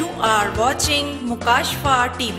You are watching Mukashfa TV.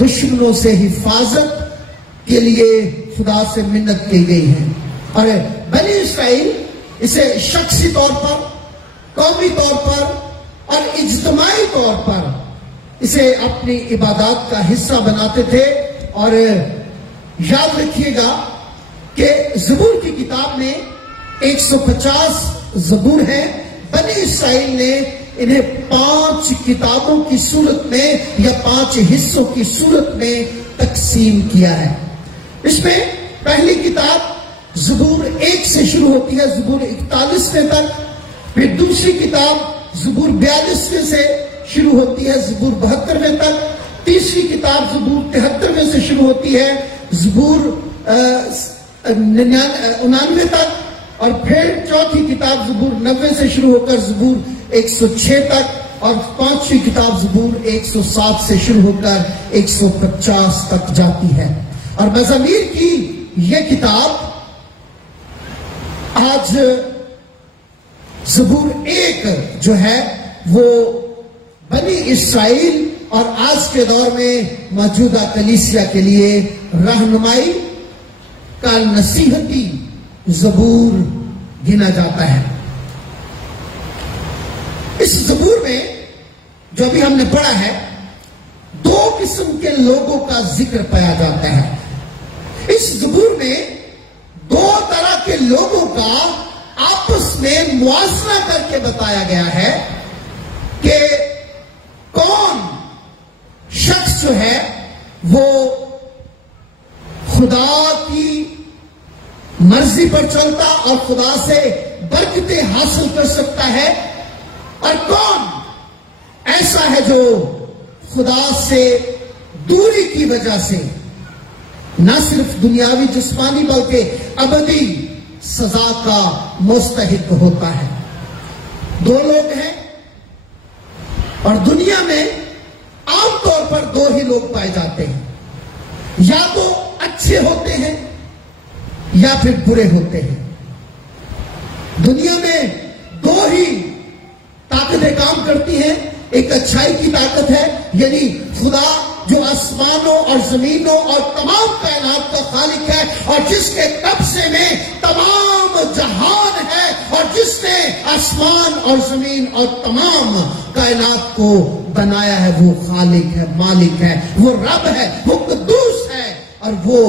دشمنوں سے حفاظت کے لیے خدا سے منت کی گئی ہے. اور بنی اسرائیل اسے شخصی طور پر، قومی طور پر اور اجتماعی طور پر اسے اپنی عبادات کا حصہ بناتے تھے. اور یاد رکھیے گا کہ زبور کی کتاب میں 150 زبور ہیں. بنی اسرائیل نے انہیں 5 کتابوں کی صورت میں یا 5 حصوں کی صورت میں تقسیم کیا ہے. اس میں پہلی کتاب زبور 1 سے شروع ہوتی ہے، زبور 41 تک. پھر دوسری کتاب زبور 42 سے شروع ہوتی ہے، زبور 72 تک. تیسری کتاب زبور 73 سے شروع ہوتی ہے، زبور 99 تک. اور پھر چوتھی کتاب زبور 90 سے شروع ہو کر زبور 106 تک. اور پانچویں کتاب زبور 107 سے شروع ہو کر 150 تک جاتی ہے. اور مزامیر کی یہ کتاب آج زبور 1 جو ہے وہ بنی اسرائیل اور آج کے دور میں موجودہ کلیسیا کے لیے رہنمائی کا نصیحتی زبور گنا جاتا ہے. اس زبور میں جو ابھی ہم نے پڑھا ہے 2 قسم کے لوگوں کا ذکر پایا جاتا ہے. اس زبور میں 2 طرح کے لوگوں کا آپس میں موازنہ کر کے بتایا گیا ہے کہ کون شخص جو ہے وہ خدا کی مرضی پر چلتا اور خدا سے برکتیں حاصل کر سکتا ہے، اور کون ایسا ہے جو خدا سے دوری کی وجہ سے نہ صرف دنیاوی جسمانی بلکہ ابدی سزا کا مستحق ہوتا ہے. 2 لوگ ہیں اور دنیا میں عام طور پر 2 ہی لوگ پائے جاتے ہیں، یا تو اچھے ہوتے ہیں یا پھر برے ہوتے ہیں. دنیا میں 2 ہی طاقتیں کام کرتی ہیں. ایک اچھائی کی طاقت ہے، یعنی خدا جو آسمانوں اور زمینوں اور تمام کائنات کا خالق ہے، اور جس کے قبضے میں تمام جہان ہے، اور جس نے آسمان اور زمین اور تمام کائنات کو بنایا ہے، وہ خالق ہے، مالک ہے، وہ رب ہے، وہ قدوس ہے، اور وہ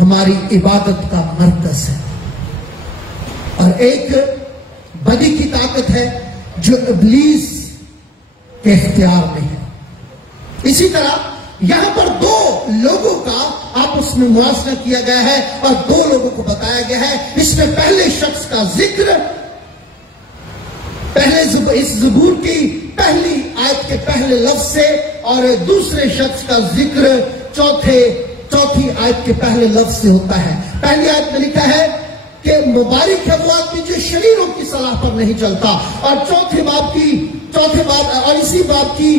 ہماری عبادت کا مرکز ہے. اور ایک بدی کی طاقت ہے جو ابلیس کے اختیار میں ہے. اسی طرح یہاں پر 2 لوگوں کا آپس میں موازنہ کیا گیا ہے اور 2 لوگوں کو بتایا گیا ہے. اس میں پہلے شخص کا ذکر اس زبور کی پہلی آیت کے پہلے لفظ سے، اور دوسرے شخص کا ذکر چوتھی آیت کے پہلے لفظ سے ہوتا ہے. پہلی آیت میں لکھا ہے کہ مبارک ہے وہ آدمی جو شریروں کی صلاح پر نہیں چلتا، اور چوتھے باب اور اسی باب کی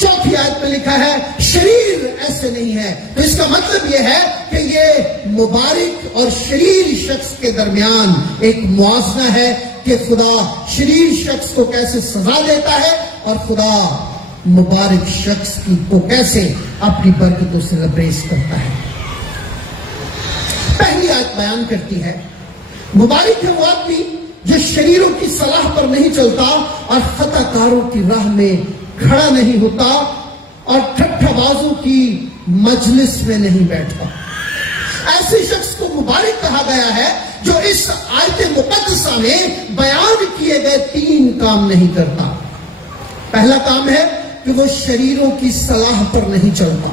چوتھی آیت میں لکھا ہے شریر ایسے نہیں ہے. تو اس کا مطلب یہ ہے کہ یہ مبارک اور شریر شخص کے درمیان ایک موازنہ ہے کہ خدا شریر شخص کو کیسے سزا دیتا ہے اور خدا مبارک شخص کو کیسے اپنی برکتوں سے لبریز کرتا ہے. پہلی آیت بیان کرتی ہے مبارک ہے وہ آدمی جو شریروں کی صلاح پر نہیں چلتا اور خطا کاروں کی راہ میں کھڑا نہیں ہوتا اور ٹھٹھا بازوں کی مجلس میں نہیں بیٹھتا. ایسے شخص کو مبارک کہا گیا ہے جو اس آیت مقدسہ میں بیان کیے گئے 3 کام نہیں کرتا. پہلا کام ہے کہ وہ شریروں کی صلاح پر نہیں چلتا،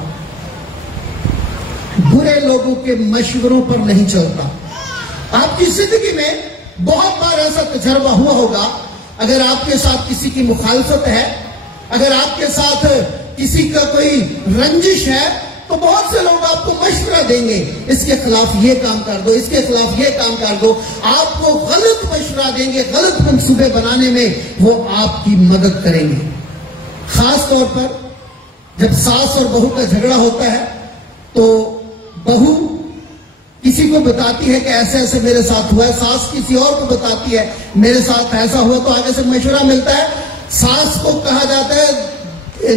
برے لوگوں کے مشوروں پر نہیں چلتا. آپ کی زندگی میں بہت بار ایسا تجربہ ہوا ہوگا، اگر آپ کے ساتھ کسی کی مخالفت ہے، اگر آپ کے ساتھ کسی کا کوئی رنجش ہے، تو بہت سے لوگ آپ کو مشورہ دیں گے، اس کے خلاف یہ کام کر دو، اس کے خلاف یہ کام کر دو. آپ کو غلط مشورہ دیں گے، غلط منصوبے بنانے میں وہ آپ کی مدد کریں گے. خاص طور پر جب ساس اور بہو کا جھگڑا ہوتا ہے تو بہو کسی کو بتاتی ہے کہ ایسے ایسے میرے ساتھ ہوا ہے، ساس کسی اور کو بتاتی ہے میرے ساتھ ایسا ہوا، تو آگے سے مشورہ ملتا ہے. ساس کو کہا جاتا ہے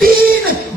3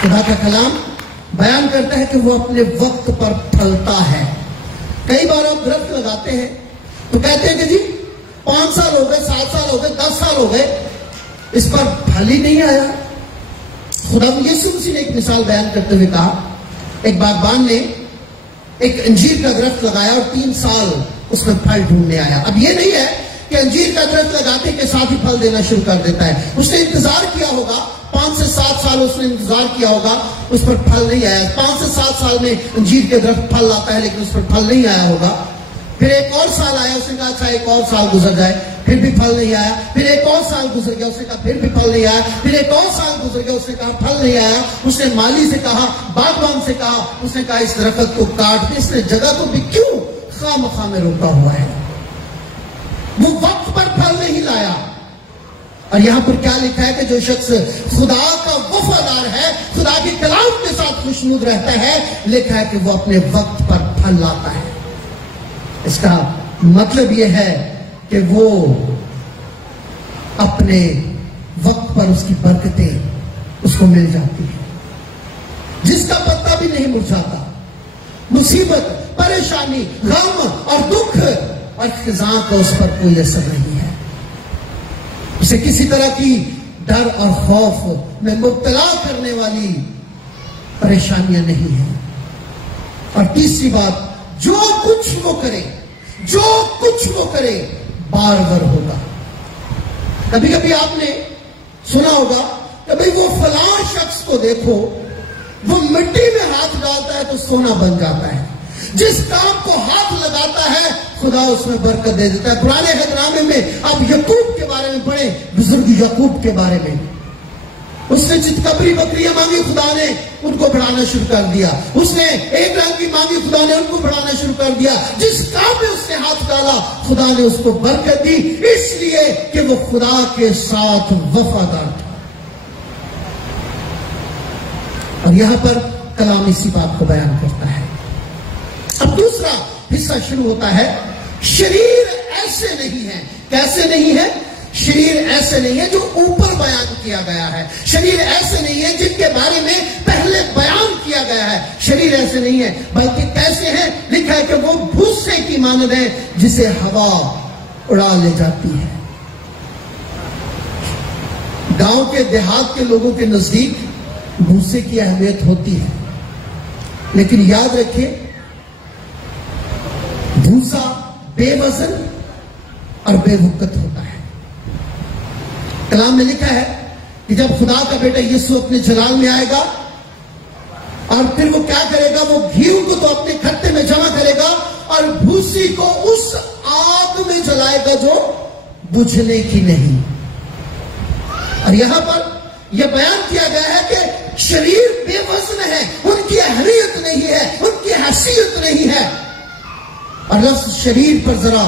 خدا کا کلام بیان کرتا ہے کہ وہ اپنے وقت پر پھلتا ہے. کئی بار آپ درخت لگاتے ہیں تو کہتے ہیں کہ جی 5 سال ہو گئے, 7 سال ہو گئے, 10 سال ہو گئے, اس پر پھل ہی نہیں آیا. خدا یسوع مسیح نے ایک مثال بیان کرتے ہوئے کہا, ایک باغبان نے ایک انجیر کا درخت لگایا اور 3 سال اس میں پھل ڈھونڈنے آیا. اب یہ نہیں ہے کہ انجیر کا درخت لگاتے کے ساتھ ہی پھل دینا شروع کر دیتا ہے. اس نے انتظار کیا ہوگا, 5 سے 7 سال اس نے انتظار کیا ہوگا, اس پر پھل نہیں آیا. 5 سے 7 سال میں انجیر کے درخت پھل لاتا ہے لیکن اس پر پھل نہیں آیا ہوگا. پھر ایک اور سال آیا, اس نے کہا اچھا ایک اور سال گزر جائے, پھر بھی پھل نہیں آیا. پھر ایک اور سال گزر گیا, اس نے کہا پھر بھی پھل نہیں آیا. پھر ایک اور سال گزر گیا, اس نے کہا پھل نہیں آیا. اس نے مالی سے کہا, باغبان سے کہا, اس نے کہا اس درخت کو کاٹ دے, اس نے جگہ کو بھی کیوں خواہ مخواہ میں روکا ہوا ہے. وہ وقت پر پھل نہیں لایا. اور یہاں پر کیا لکھا ہے کہ جو شخص خدا کا وفادار ہے, خدا کے کلام کے ساتھ خوشنود رہتا ہے, لکھا ہے کہ وہ اپنے وقت پر پھل لاتا ہے. اس کا مطلب یہ ہے کہ وہ اپنے وقت پر اس کی برکتیں اس کو مل جاتی ہیں. جس کا پتا بھی نہیں مرجھاتا, مصیبت, پریشانی, غم اور دکھ اور خزاں کا اس پر کوئی اثر نہیں ہے. اسے کسی طرح کی ڈر اور خوف میں مبتلا کرنے والی پریشانیاں نہیں ہیں. اور تیسری بات, جو کچھ وہ کرے بار بار ہوگا. کبھی کبھی آپ نے سنا ہوگا کہ بھئی وہ فلاں شخص کو دیکھو, وہ مٹی میں ہاتھ ڈالتا ہے تو سونا بن جاتا ہے. جس کام کو ہاتھ لگاتا ہے خدا اس میں برکت دے دیتا ہے. پرانے عہد نامے میں آپ یعقوب کے بارے میں پڑھیں, بزرگ یعقوب کے بارے میں. اس نے چتکبری بکریاں مانگی, خدا نے ان کو بڑھانا شروع کر دیا. اس نے ایک رنگ کی مانگی, خدا نے ان کو بڑھانا شروع کر دیا. جس کام میں اس نے ہاتھ ڈالا خدا نے اس کو برکت دی, اس لیے کہ وہ خدا کے ساتھ وفادار تھا. اور یہاں پر کلام اسی بات کو بیان کرتا ہے. اب دوسرا حصہ شروع ہوتا ہے, شریر ایسے نہیں ہے. کیسے نہیں ہے؟ شریر ایسے نہیں ہے جو اوپر بیان کیا گیا ہے. شریر ایسے نہیں ہے جن کے بارے میں پہلے بیان کیا گیا ہے. شریر ایسے نہیں ہے, بلکہ کیسے ہیں؟ لکھا ہے کہ وہ بھوسے کی مانند ہے جسے ہوا اڑا لے جاتی ہے. گاؤں کے دیہات کے لوگوں کے نزدیک بھوسے کی اہمیت ہوتی ہے, لیکن یاد رکھیں بھوسا بے وزن اور بے وقت ہوتا ہے. کلام میں لکھا ہے کہ جب خدا کا بیٹا یسوع اپنے جلال میں آئے گا اور پھر وہ کیا کرے گا, وہ گھیو کو تو اپنے کھٹے میں جمع کرے گا اور بھوسی کو اس آگ میں جلائے گا جو بجھنے کی نہیں. اور یہاں پر یہ بیان کیا گیا ہے کہ شریر بے وزن ہے, ان کی اہمیت نہیں ہے, ان کی حیثیت نہیں ہے. اور لفظ شریر پر ذرا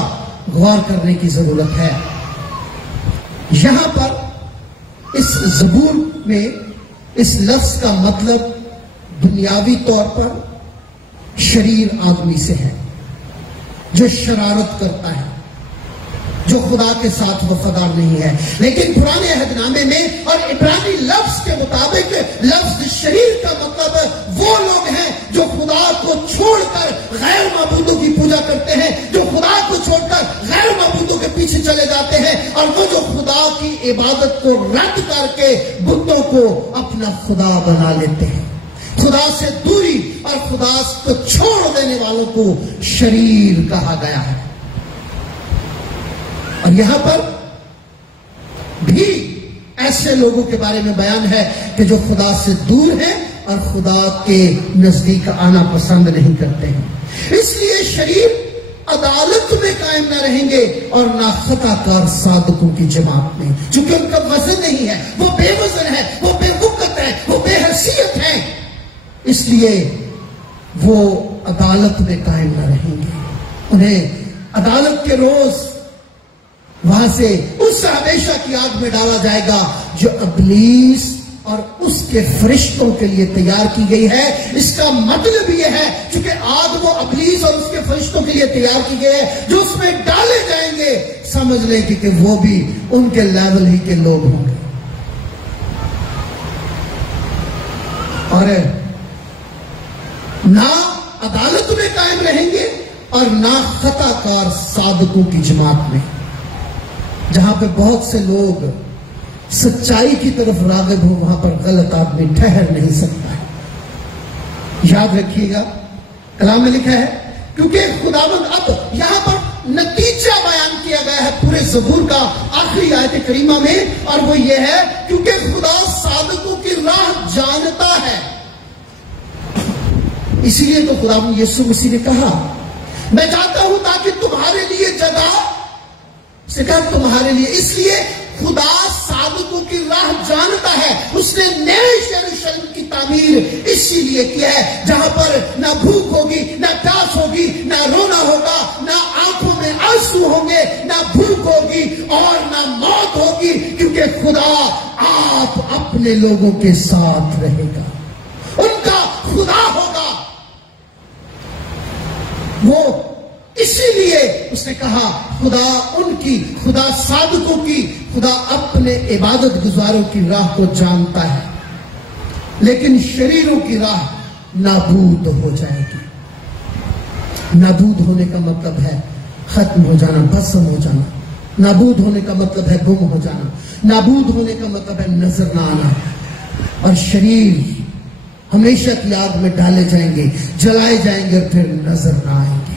غور کرنے کی ضرورت ہے. یہاں پر اس زبور میں اس لفظ کا مطلب دنیاوی طور پر شریر آدمی سے ہے, جو شرارت کرتا ہے, جو خدا کے ساتھ وفادار نہیں ہے. لیکن پرانے عہد نامے میں اور عبرانی لفظ کے مطابق لفظ شریر کا مطلب وہ لوگ ہیں جو خدا کو چھوڑ کر غیر معبودوں کی پوجا کرتے ہیں, جو خدا کو چھوڑ کر غیر معبودوں کے پیچھے چلے جاتے ہیں, اور وہ جو خدا کی عبادت کو رد کر کے بتوں کو اپنا خدا بنا لیتے ہیں. خدا سے دوری اور خدا کو چھوڑ دینے والوں کو شریر کہا گیا ہے. اور یہاں پر بھی ایسے لوگوں کے بارے میں بیان ہے کہ جو خدا سے دور ہیں اور خدا کے نزدیک آنا پسند نہیں کرتے ہیں. اس لیے شریر عدالت میں قائم نہ رہیں گے اور نہ خطا کار صادقوں کی جماعت میں, چونکہ ان کا وزن نہیں ہے, وہ بے وزن ہے, وہ بے وقت ہے, وہ بے حیثیت ہے, اس لیے وہ عدالت میں قائم نہ رہیں گے. انہیں عدالت کے روز وہاں سے اس ہمیشہ کی آگ میں ڈالا جائے گا جو ابلیس اور اس کے فرشتوں کے لیے تیار کی گئی ہے. اس کا مطلب یہ ہے چونکہ آگ وہ ابلیس اور اس کے فرشتوں کے لیے تیار کی گئی ہے, جو اس میں ڈالے جائیں گے سمجھ لیں کہ وہ بھی ان کے لیول ہی کے لوگ ہوں گے. اور نہ عدالت میں قائم رہیں گے اور نہ خطا کار صادقوں کی جماعت میں، جہاں پہ بہت سے لوگ سچائی کی طرف راغب ہو، وہاں پر غلط آدمی ٹھہر نہیں سکتا ہے۔ یاد رکھیے گا کلام میں لکھا ہے، کیونکہ خداوند اب یہاں پر نتیجہ بیان کیا گیا ہے پورے زبور کا آخری آیت کریمہ میں، اور وہ یہ ہے کیونکہ خدا صادقوں کی راہ جانتا ہے۔ اسی لیے تو خداوند یسوع مسیح نے کہا میں چاہتا ہوں تاکہ تمہارے لیے جگہ، سے کہا تمہارے لیے، اس لیے خدا صادقوں کی راہ جانتا ہے۔ اس نے نئے یروشلم کی تعمیر اسی لیے کی ہے جہاں پر نہ بھوک ہوگی، نہ پیاس ہوگی، نہ رونا ہوگا، نہ آنکھوں میں آنسو ہوں گے، نہ بھوک ہوگی اور نہ موت ہوگی، کیونکہ خدا آپ اپنے لوگوں کے ساتھ رہے گا، ان کا خدا ہوگا وہ۔ اسی لیے اس نے کہا خدا ان کی، خدا صادقوں کی، خدا اپنے عبادت گزاروں کی راہ کو جانتا ہے، لیکن شریروں کی راہ نابود ہو جائے گی۔ نابود ہونے کا مطلب ہے ختم ہو جانا، بھسم ہو جانا۔ نابود ہونے کا مطلب ہے گم ہو جانا۔ نابود ہونے کا مطلب ہے نظر نہ آنا، اور شریر ہمیشہ کی آگ میں ڈالے جائیں گے، جلائے جائیں گے اور پھر نظر نہ آئیں گے۔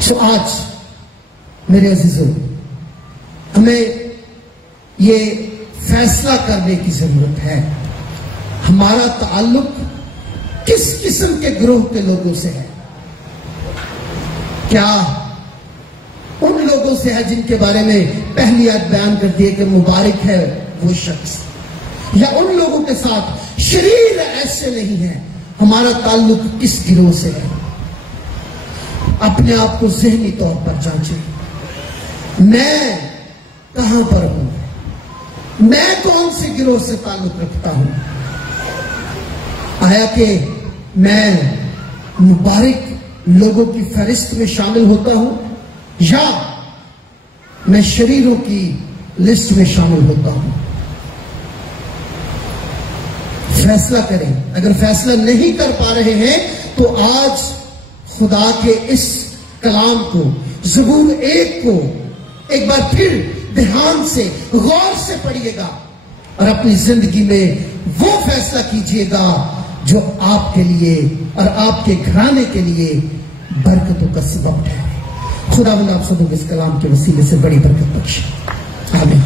سو آج میرے عزیزوں، ہمیں یہ فیصلہ کرنے کی ضرورت ہے ہمارا تعلق کس قسم کے گروہ کے لوگوں سے ہے۔ کیا ان لوگوں سے ہے جن کے بارے میں پہلی آیت بیان کرتی ہے کہ مبارک ہے وہ شخص، یا ان لوگوں کے ساتھ شریر ایسے نہیں ہے؟ ہمارا تعلق کس گروہ سے ہے؟ اپنے آپ کو ذہنی طور پر جانچیں، میں کہاں پر ہوں، میں کون سے گروہ سے تعلق رکھتا ہوں؟ آیا کہ میں مبارک لوگوں کی فہرست میں شامل ہوتا ہوں، یا میں شریروں کی لسٹ میں شامل ہوتا ہوں؟ فیصلہ کریں۔ اگر فیصلہ نہیں کر پا رہے ہیں تو آج خدا کے اس کلام کو، زبور 1 کو ایک بار پھر دھیان سے، غور سے پڑھیے گا اور اپنی زندگی میں وہ فیصلہ کیجیے گا جو آپ کے لیے اور آپ کے گھرانے کے لیے برکتوں کا سبب ہے۔ خداوند آپ سب کو اس کلام کے وسیلے سے بڑی برکت بخشے، آمین۔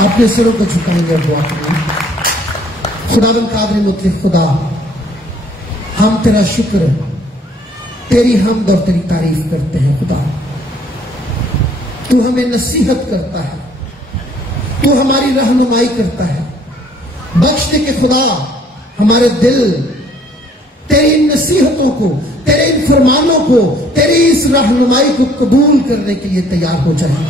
اپنے سروں کو جھکائیں گے اور دعا کریں۔ خداوند قادر مطلق خدا، ہم تیرا شکر، تیری حمد اور تیری تعریف کرتے ہیں۔ خدا تو ہمیں نصیحت کرتا ہے، تو ہماری رہنمائی کرتا ہے، بخش دے کہ خدا ہمارے دل تیری ان نصیحتوں کو، تیرے ان فرمانوں کو، تیری اس رہنمائی کو قبول کرنے کے لیے تیار ہو جائیں۔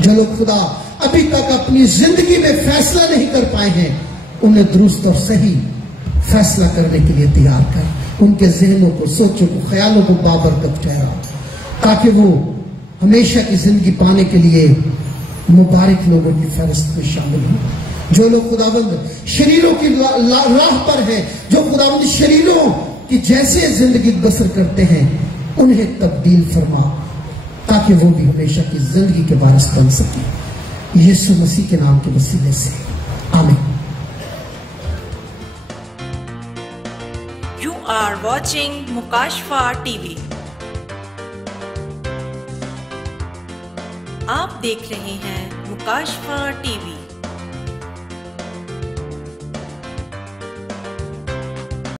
جو لوگ خدا ابھی تک اپنی زندگی میں فیصلہ نہیں کر پائے ہیں، انہیں درست اور صحیح فیصلہ کرنے کے لیے تیار کر، ان کے ذہنوں کو، سوچوں کو، خیالوں کو بابرکت ٹھہرا، تاکہ وہ ہمیشہ کی زندگی پانے کے لیے مبارک لوگوں کی فہرست میں شامل ہوں۔ جو لوگ خداوند شریروں کی راہ پر ہیں، جو خداوند شریروں کی جیسے زندگی بسر کرتے ہیں، انہیں تبدیل فرما تاکہ وہ بھی ہمیشہ کی زندگی کے وارث بن سکیں، یسوع مسیح کے نام کے وسیلے سے، آمین۔ You are watching Mukashfa TV. آپ دیکھ رہے ہیں مکاشفہ ٹی وی۔